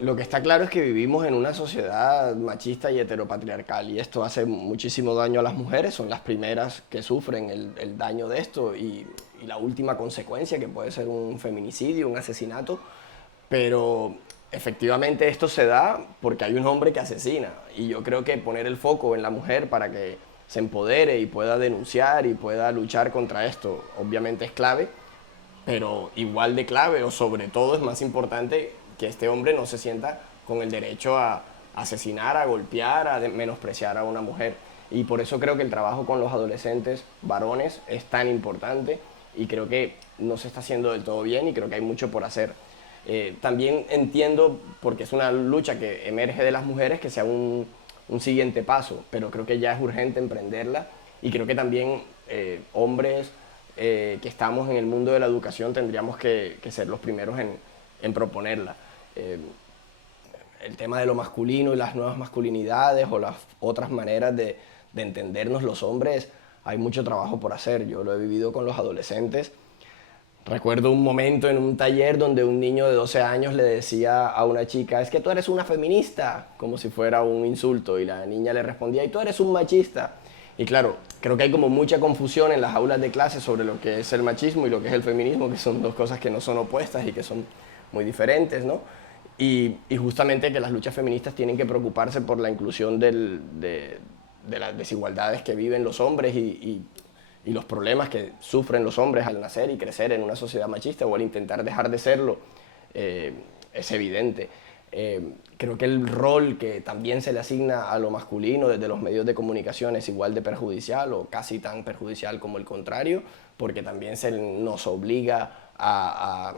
Lo que está claro es que vivimos en una sociedad machista y heteropatriarcal y esto hace muchísimo daño a las mujeres, son las primeras que sufren el daño de esto y la última consecuencia que puede ser un feminicidio, un asesinato, pero efectivamente esto se da porque hay un hombre que asesina y yo creo que poner el foco en la mujer para que se empodere y pueda denunciar y pueda luchar contra esto obviamente es clave, pero igual de clave o sobre todo es más importante que este hombre no se sienta con el derecho a asesinar, a golpear, a menospreciar a una mujer. Y por eso creo que el trabajo con los adolescentes varones es tan importante y creo que no se está haciendo del todo bien y creo que hay mucho por hacer. También entiendo, porque es una lucha que emerge de las mujeres, que sea un siguiente paso, pero creo que ya es urgente emprenderla y creo que también hombres que estamos en el mundo de la educación tendríamos que ser los primeros en proponerla. Eh, el tema de lo masculino y las nuevas masculinidades o las otras maneras de entendernos los hombres, hay mucho trabajo por hacer. Yo lo he vivido con los adolescentes. Recuerdo un momento en un taller donde un niño de 12 años le decía a una chica, es que tú eres una feminista, como si fuera un insulto, y la niña le respondía, y tú eres un machista. Y claro, creo que hay como mucha confusión en las aulas de clase sobre lo que es el machismo y lo que es el feminismo, que son dos cosas que no son opuestas y que son muy diferentes, ¿no? Y justamente que las luchas feministas tienen que preocuparse por la inclusión de las desigualdades que viven los hombres y los problemas que sufren los hombres al nacer y crecer en una sociedad machista o al intentar dejar de serlo, es evidente. Creo que el rol que también se le asigna a lo masculino desde los medios de comunicación es igual de perjudicial o casi tan perjudicial como el contrario, porque también se nos obliga a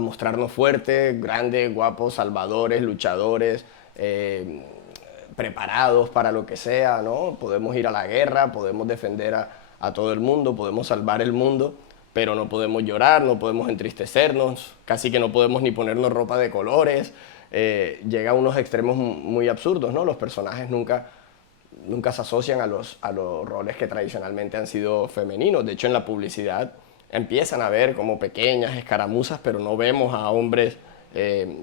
mostrarnos fuertes, grandes, guapos, salvadores, luchadores, preparados para lo que sea, ¿no? Podemos ir a la guerra, podemos defender a todo el mundo, podemos salvar el mundo, pero no podemos llorar, no podemos entristecernos, casi que no podemos ni ponernos ropa de colores. Llega a unos extremos muy absurdos, ¿no? Los personajes nunca se asocian a los roles que tradicionalmente han sido femeninos. De hecho, en la publicidad empiezan a ver como pequeñas escaramuzas, pero no vemos a hombres,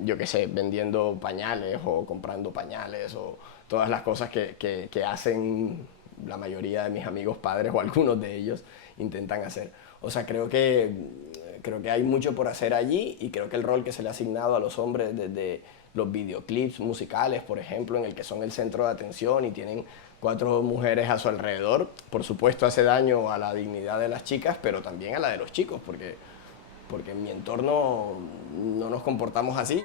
yo qué sé, vendiendo pañales o comprando pañales o todas las cosas que hacen la mayoría de mis amigos padres o algunos de ellos intentan hacer. O sea, creo que hay mucho por hacer allí y creo que el rol que se le ha asignado a los hombres desde los videoclips musicales, por ejemplo, en el que son el centro de atención y tienen cuatro mujeres a su alrededor, por supuesto hace daño a la dignidad de las chicas, pero también a la de los chicos, porque en mi entorno no nos comportamos así.